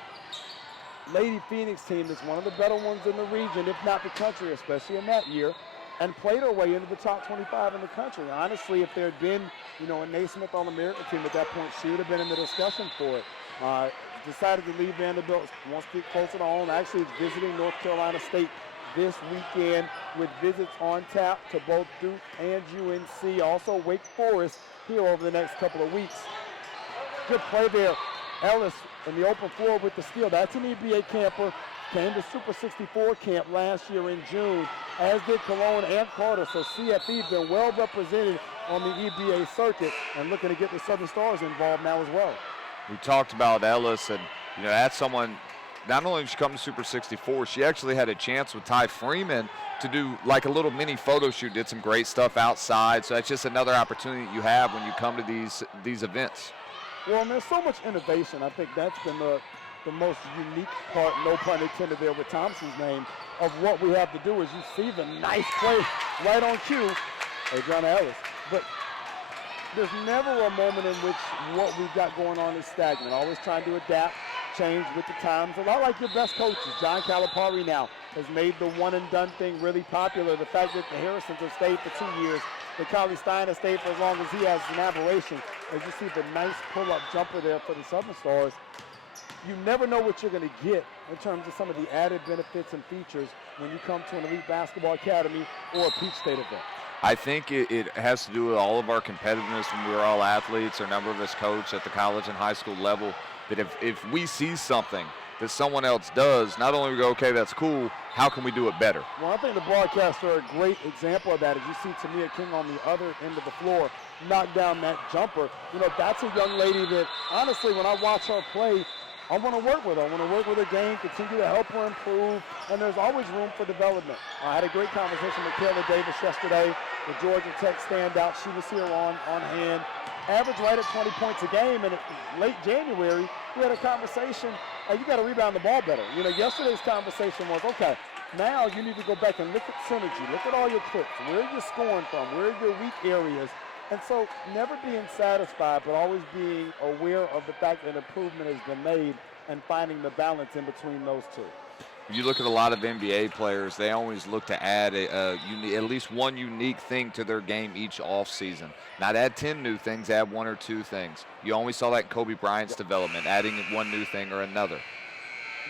Lady Phoenix team that's one of the better ones in the region, if not the country, especially in that year, and played her way into the top 25 in the country. Honestly, if there had been, you know, a Naismith All-American team at that point, she would have been in the discussion for it. Decided to leave Vanderbilt, wants to get closer to home. Actually, is visiting North Carolina State this weekend with visits on tap to both Duke and UNC. Also, Wake Forest here over the next couple of weeks. Good play there. Ellis in the open floor with the steal. That's an EBA camper. Came to Super 64 camp last year in June, as did Cologne and Carter. So CFE been well represented on the EBA circuit and looking to get the Southern Stars involved now as well. We talked about Ellis, and you know that's someone. Not only did she come to Super 64, she actually had a chance with Ty Freeman to do like a little mini photo shoot. Did some great stuff outside. So that's just another opportunity you have when you come to these events. Well, and there's so much innovation. I think that's been the most unique part, no pun intended there with Thompson's name, of what we have to do is you see the nice play right on cue, Adriana Ellis. But there's never a moment in which what we've got going on is stagnant. Always trying to adapt, change with the times. A lot like your best coaches. John Calipari now has made the one-and-done thing really popular. The fact that the Harrisons have stayed for 2 years, that Kylie Stein has stayed for as long as he has, is an aberration. As you see the nice pull-up jumper there for the Southern Stars, you never know what you're going to get in terms of some of the added benefits and features when you come to an Elite Basketball Academy or a Peach State event. I think it has to do with all of our competitiveness when we were all athletes, or a number of us coach at the college and high school level, that if we see something that someone else does, not only we go, okay, that's cool, how can we do it better? Well, I think the broadcasts are a great example of that. As you see Tamia King on the other end of the floor knock down that jumper. You know, that's a young lady that, honestly, when I watch her play, I want to work with her. I want to work with her game, continue to help her improve, and there's always room for development. I had a great conversation with Kayla Davis yesterday, the Georgia Tech standout. She was here on hand. Averaged right at 20 points a game, and in late January, we had a conversation, you got to rebound the ball better. You know, yesterday's conversation was, okay, now you need to go back and look at synergy, look at all your clips, where you're scoring from, where are your weak areas. And so never being satisfied, but always being aware of the fact that improvement has been made and finding the balance in between those two. You look at a lot of NBA players, they always look to add at least one unique thing to their game each offseason. Not add 10 new things, add 1 or 2 things. You always saw that in Kobe Bryant's development, adding one new thing or another.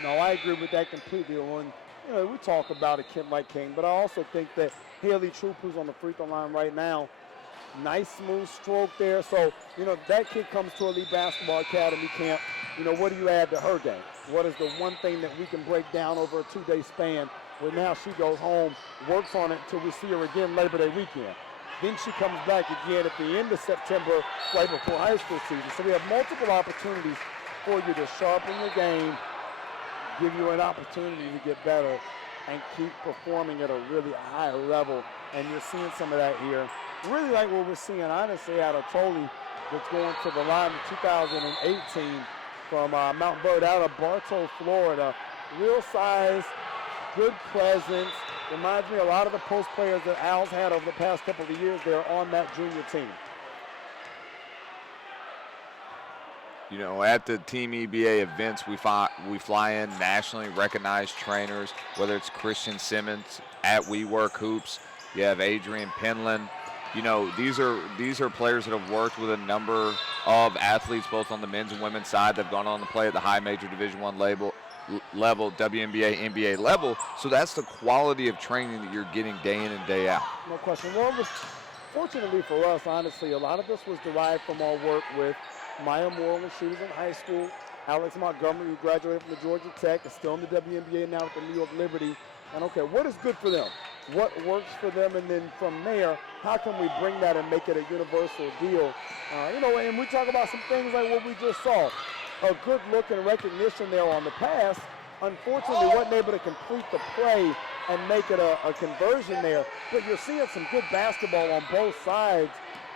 No, I agree with that completely. When, you know, we talk about a kid like King, but I also think that Haley Troop, who's on the free throw line right now, nice smooth stroke there. So, you know, if that kid comes to Elite Basketball Academy camp, you know, what do you add to her game? What is the one thing that we can break down over a 2-day span where now she goes home, works on it until we see her again Labor Day weekend. Then she comes back again at the end of September, right before high school season. So we have multiple opportunities for you to sharpen your game, give you an opportunity to get better, and keep performing at a really high level. And you're seeing some of that here. Really like what we're seeing, honestly, out of Tolley, that's going to the line in 2018 from Mount Bird out of Bartow, Florida. Real size, good presence. Reminds me a lot of the post players that Al's had over the past couple of years there on that junior team. You know, at the Team EBA events, we fly in nationally recognized trainers, whether it's Christian Simmons at We Work Hoops. You have Adrian Penland. You know, these are players that have worked with a number of athletes, both on the men's and women's side, that have gone on to play at the high major Division I level, WNBA, NBA level. So that's the quality of training that you're getting day in and day out. No question. Well, fortunately for us, honestly, a lot of this was derived from our work with Maya Moore when she was in high school, Alex Montgomery, who graduated from the Georgia Tech, is still in the WNBA now with the New York Liberty. And okay, what is good for them? What works for them? And then from there, how can we bring that and make it a universal deal? You know, and we talk about some things like what we just saw. A good look and recognition there on the pass. Unfortunately, wasn't able to complete the play and make it a conversion there. But you're seeing some good basketball on both sides,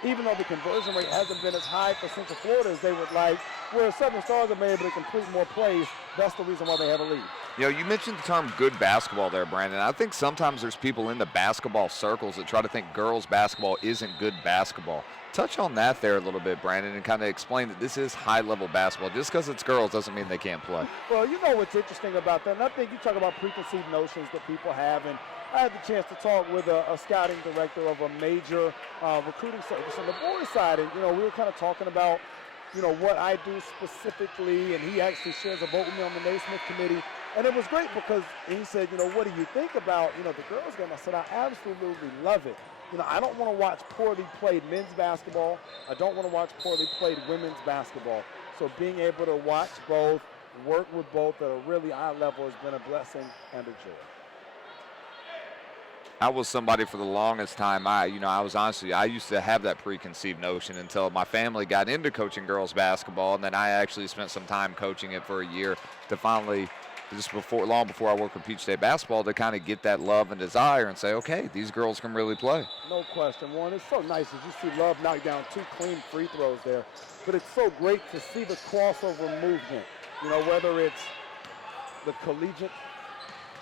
even though the conversion rate hasn't been as high for Central Florida as they would like, where Southern Stars have been able to complete more plays. That's the reason why they have a lead. You know, you mentioned the term good basketball there, Brandon. I think sometimes there's people in the basketball circles that try to think girls basketball isn't good basketball. Touch on that there a little bit, Brandon, and kind of explain that this is high-level basketball. Just because it's girls doesn't mean they can't play. Well, you know what's interesting about that, and I think you talk about preconceived notions that people have, and I had the chance to talk with a scouting director of a major recruiting service on the boys' side, and, you know, we were kind of talking about, you know, what I do specifically, and he actually shares a vote with me on the Naismith committee. And it was great because he said, you know, what do you think about, you know, the girls' game? I said, I absolutely love it. You know, I don't want to watch poorly played men's basketball. I don't want to watch poorly played women's basketball. So being able to watch both, work with both at a really high level has been a blessing and a joy. I was somebody for the longest time. I used to have that preconceived notion until my family got into coaching girls basketball, and then I actually spent some time coaching it for a year to finally, long before I worked with Peach State basketball, to kind of get that love and desire and say, okay, these girls can really play. No question, Warren. It's so nice as you see Love knock down 2 clean free throws there, but it's so great to see the crossover movement. You know, whether it's the collegiate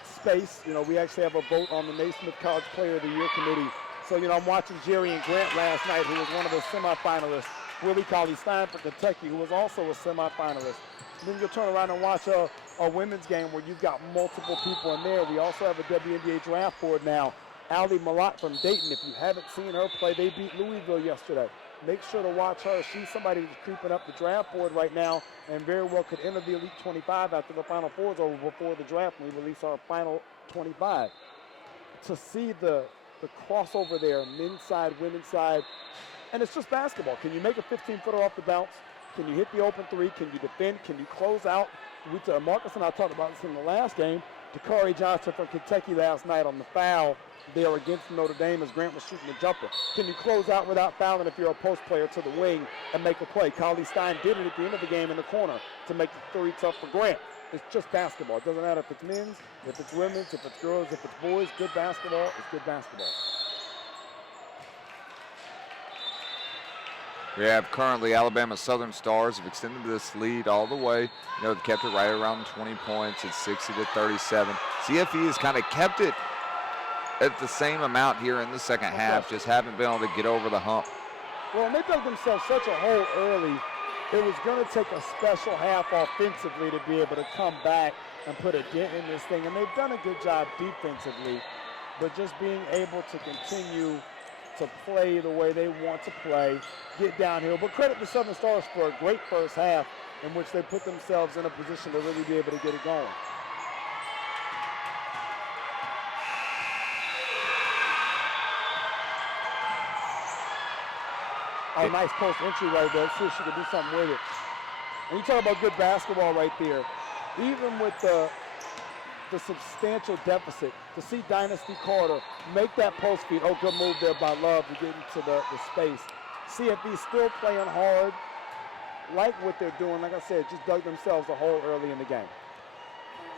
space, you know, we actually have a vote on the Naismith College Player of the Year committee. So, you know, I'm watching Jerry and Grant last night, who was one of the semifinalists. Willie Cauley-Stein for Kentucky, who was also a semifinalist. Then you'll turn around and watch a women's game where you've got multiple people in there. We also have a WNBA draft board now. Ali Malat from Dayton. If you haven't seen her play, they beat Louisville yesterday. Make sure to watch her. She's somebody who's creeping up the draft board right now and very well could enter the Elite 25 after the Final Four is over before the draft when we release our Final 25. To see the crossover there, men's side, women's side, and it's just basketball. Can you make a 15-footer off the bounce? Can you hit the open three? Can you defend? Can you close out? Marcus and I talked about this in the last game. Dakari Johnson from Kentucky last night on the foul there against Notre Dame as Grant was shooting the jumper. Can you close out without fouling if you're a post player to the wing and make a play? Cauley-Stein did it at the end of the game in the corner to make the three tough for Grant. It's just basketball. It doesn't matter if it's men's, if it's women's, if it's girls, if it's boys. Good basketball is good basketball. We have currently Alabama Southern Stars have extended this lead all the way. You know, they've kept it right around 20 points. It's 60-37. CFE has kind of kept it at the same amount here in the second half, just haven't been able to get over the hump. Well, and they dug themselves such a hole early. It was going to take a special half offensively to be able to come back and put a dent in this thing. And they've done a good job defensively, but just being able to continue to play the way they want to play, get downhill. But credit the Southern Stars for a great first half in which they put themselves in a position to really be able to get it going. Oh, nice post entry right there. Let's see if she can do something with it. And you talk about good basketball right there. Even with the substantial deficit, to see Dynasty Carter make that post feed. Oh, good move there by Love to get into the space. CFB still playing hard, like what they're doing. Like I said, just dug themselves a hole early in the game.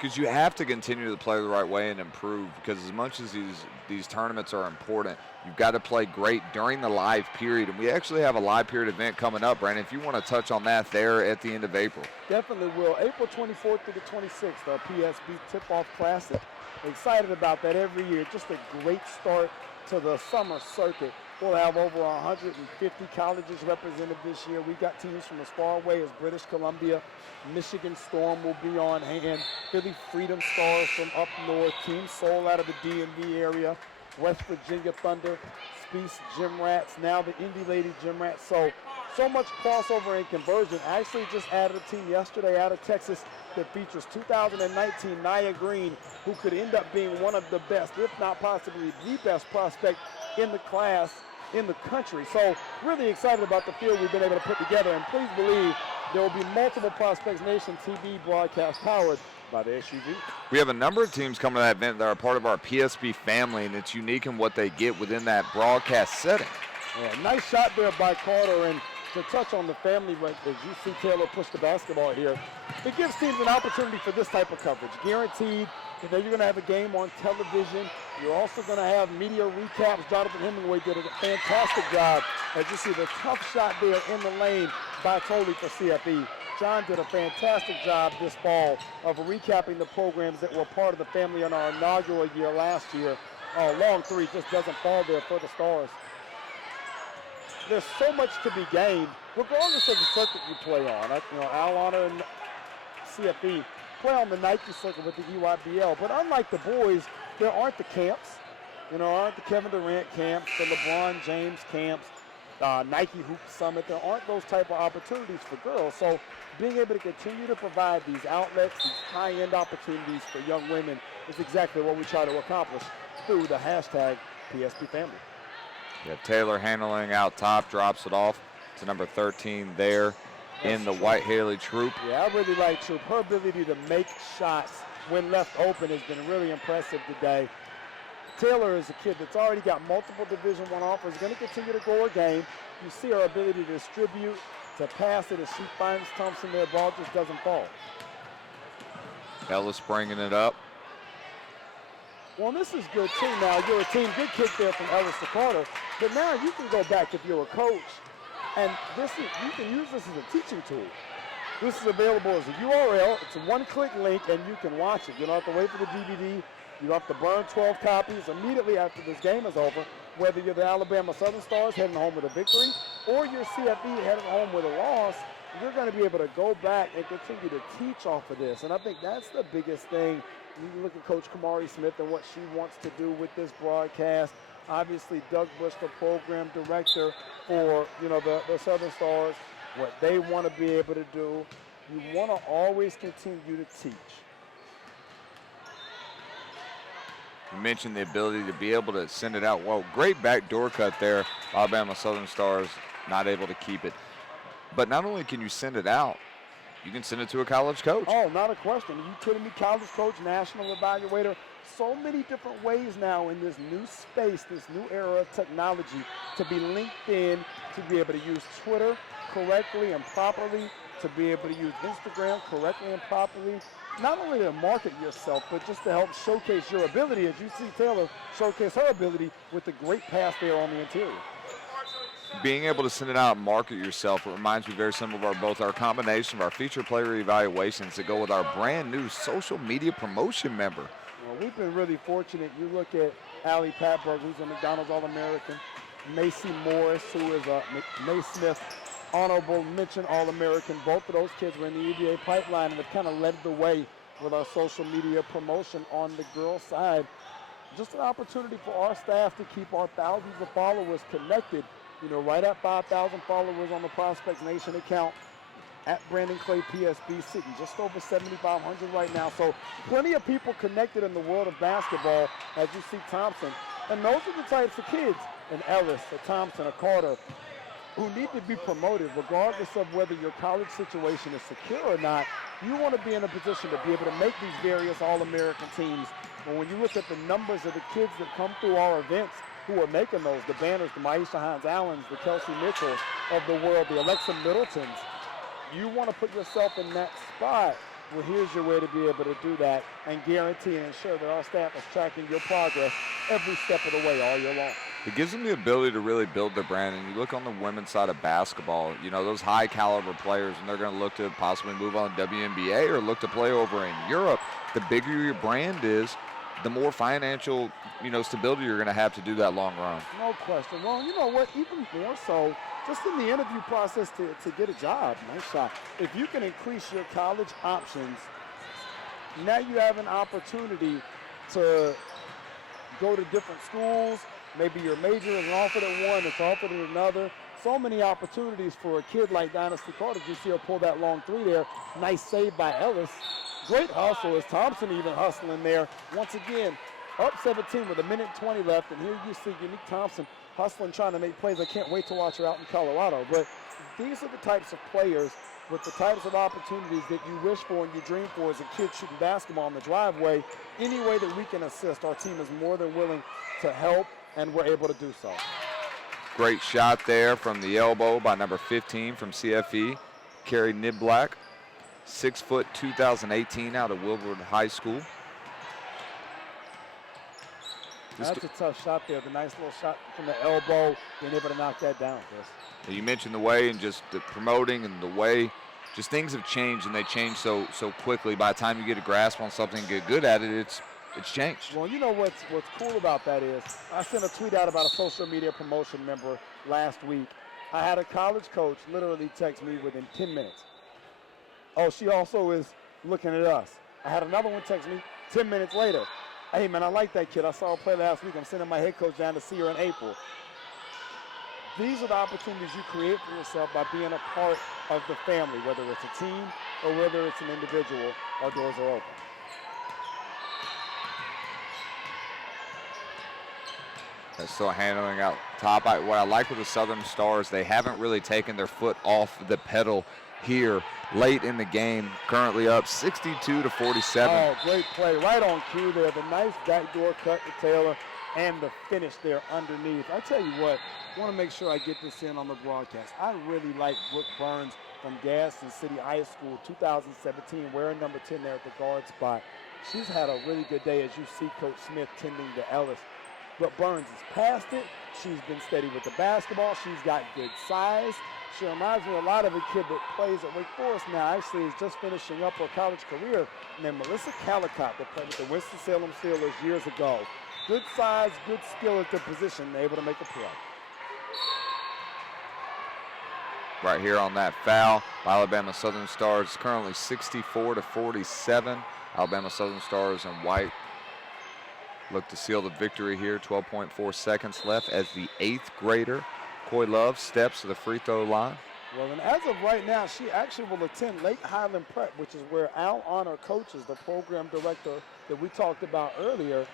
Because you have to continue to play the right way and improve, because as much as these tournaments are important, you've got to play great during the live period. And we actually have a live period event coming up, Brandon, if you want to touch on that there at the end of April. Definitely will. April 24th through the 26th, our PSB Tip-Off Classic. Excited about that every year. Just a great start to the summer circuit. We'll have over 150 colleges represented this year. We've got teams from as far away as British Columbia. Michigan Storm will be on hand. Philly Freedom Stars from up north. Team Soul out of the DMV area. West Virginia Thunder. Spiece Gym Rats. Now the Indy Lady Gym Rats. So much crossover and conversion. I actually just added a team yesterday out of Texas that features 2019 Nia Green, who could end up being one of the best, if not possibly the best prospect in the class in the country. So really excited about the field we've been able to put together, and please believe there will be multiple Prospects Nation TV broadcasts powered by the SUV. We have a number of teams coming to that event that are part of our PSB family, and it's unique in what they get within that broadcast setting. Yeah, nice shot there by Carter, and to touch on the family, as you see Taylor push the basketball here, it gives teams an opportunity for this type of coverage. Guaranteed that you're going to have a game on television. You're also going to have media recaps. Jonathan Hemingway did a fantastic job. As you see the tough shot there in the lane by Tolley for CFE. John did a fantastic job this fall of recapping the programs that were part of the family in our inaugural year last year. Long three just doesn't fall there for the Stars. There's so much to be gained, regardless of the circuit you play on. Al Honor and CFE play on the Nike circuit with the EYBL, but unlike the boys, there aren't the camps. Aren't the Kevin Durant camps, the LeBron James camps, Nike Hoop Summit. There aren't those type of opportunities for girls. So being able to continue to provide these outlets, these high-end opportunities for young women is exactly what we try to accomplish through the hashtag PSB family. Yeah, Taylor handling out top, drops it off to number 13 there in the White Haley Troop. Yeah, I really like Troop. Her ability to make shots when left open has been really impressive today. Taylor is a kid that's already got multiple Division I offers, going to continue to grow her game. You see her ability to distribute, to pass it as she finds Thompson there, ball just doesn't fall. Ellis bringing it up. Well, this is good too. Now, you're a team, good kick there from Ellis to Carter, but now you can go back if you're a coach, and you can use this as a teaching tool. This is available as a URL. It's a one-click link, and you can watch it. You don't have to wait for the DVD. You don't have to burn 12 copies immediately after this game is over. Whether you're the Alabama Southern Stars heading home with a victory or you're CFE heading home with a loss, you're going to be able to go back and continue to teach off of this. And I think that's the biggest thing. You look at Coach Kamari Smith and what she wants to do with this broadcast. Obviously, Doug Bush, the program director for the Southern Stars, what they want to be able to do. You want to always continue to teach. You mentioned the ability to be able to send it out. Well, great backdoor cut there. Alabama Southern Stars not able to keep it. But not only can you send it out, you can send it to a college coach. Oh, not a question. You couldn't be college coach, national evaluator. So many different ways now in this new space, this new era of technology, to be linked in, to be able to use Twitter correctly and properly, to be able to use Instagram correctly and properly. Not only to market yourself, but just to help showcase your ability, as you see Taylor showcase her ability with the great pass there on the interior. Being able to send it out and market yourself, it reminds me very similar of both our combination of our feature player evaluations that go with our brand new social media promotion member. Well, we've been really fortunate. You look at Allie Patberg, who's a McDonald's All-American, Macy Morris, who is a Naismith honorable mention All-American. Both of those kids were in the EBA pipeline and have kind of led the way with our social media promotion on the girls' side. Just an opportunity for our staff to keep our thousands of followers connected. Right at 5,000 followers on the Prospects Nation account. At Brandon Clay PSB, sitting just over 7,500 right now. So plenty of people connected in the world of basketball, as you see Thompson. And those are the types of kids, an Ellis, a Thompson, a Carter, who need to be promoted regardless of whether your college situation is secure or not. You want to be in a position to be able to make these various All-American teams. But when you look at the numbers of the kids that come through our events who are making those, the Banners, the Maisha Hines-Allens, the Kelsey Mitchells of the world, the Alexa Middletons, you want to put yourself in that spot. Well, here's your way to be able to do that and guarantee and ensure that our staff is tracking your progress every step of the way all year long. It gives them the ability to really build their brand. And you look on the women's side of basketball, those high caliber players, and they're going to look to possibly move on to WNBA or look to play over in Europe. The bigger your brand is, the more financial, stability you're going to have to do that long run. No question. Well, you know what? Even more so, just in the interview process to get a job. Nice shot. If you can increase your college options, now you have an opportunity to go to different schools. Maybe your major is offered at one, it's offered at another. So many opportunities for a kid like Dynasty Carter. You see her pull that long three there. Nice save by Ellis. Great hustle. Is Thompson even hustling there? Once again, up 17 with 1:20 left, and here you see Unique Thompson hustling, trying to make plays. I can't wait to watch her out in Colorado. But these are the types of players with the types of opportunities that you wish for and you dream for as a kid shooting basketball in the driveway. Any way that we can assist, our team is more than willing to help, and we're able to do so. Great shot there from the elbow by number 15 from CFE, Carrie Niblack, 6 foot, 2018, out of Wilbur High School. That's a tough shot there. The nice little shot from the elbow, being able to knock that down, Chris. You mentioned the way and just the promoting and the way, just things have changed, and they change so quickly. By the time you get a grasp on something and get good at it, it's changed. Well, you know what's cool about that is I sent a tweet out about a social media promotion member last week. I had a college coach literally text me within 10 minutes. Oh, she also is looking at us. I had another one text me 10 minutes later. Hey, man, I like that kid. I saw her play last week. I'm sending my head coach down to see her in April. These are the opportunities you create for yourself by being a part of the family, whether it's a team or whether it's an individual. Our doors are open. Still handling out top. What I like with the Southern Stars, they haven't really taken their foot off the pedal here late in the game. Currently up 62-47. Oh, great play. Right on cue there. The nice backdoor cut to Taylor and the finish there underneath. I tell you what, I want to make sure I get this in on the broadcast. I really like Brooke Burns from Gaston City High School, 2017, wearing number 10 there at the guard spot. She's had a really good day, as you see Coach Smith tending to Ellis. But Burns has passed it. She's been steady with the basketball. She's got good size. She reminds me a lot of a kid that plays at Wake Forest now. Actually, is just finishing up her college career. Named Melissa Calicott, that played with the Winston-Salem Steelers years ago. Good size, good skill at the position, able to make a play. Right here on that foul, Alabama Southern Stars currently 64-47. Alabama Southern Stars in white look to seal the victory here. 12.4 seconds left as the 8th grader, Coy Love, steps to the free throw line. Well, and as of right now, she actually will attend Lake Highland Prep, which is where Al Honor coaches, the program director that we talked about earlier.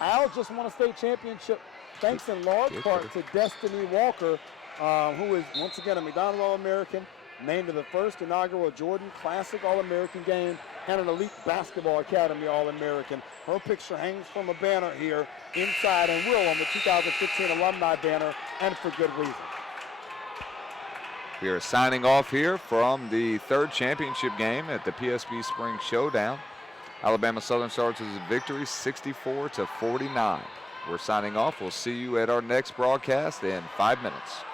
Al just won a state championship thanks in large part to Destiny Walker, who is, once again, a McDonald All-American, named to the first inaugural Jordan Classic All-American game, and an Elite Basketball Academy All-American. Her picture hangs from a banner here inside and will on the 2015 alumni banner, and for good reason. We are signing off here from the 3rd championship game at the PSB Spring Showdown. Alabama Southern Stars' victory 64-49. We're signing off. We'll see you at our next broadcast in 5 minutes.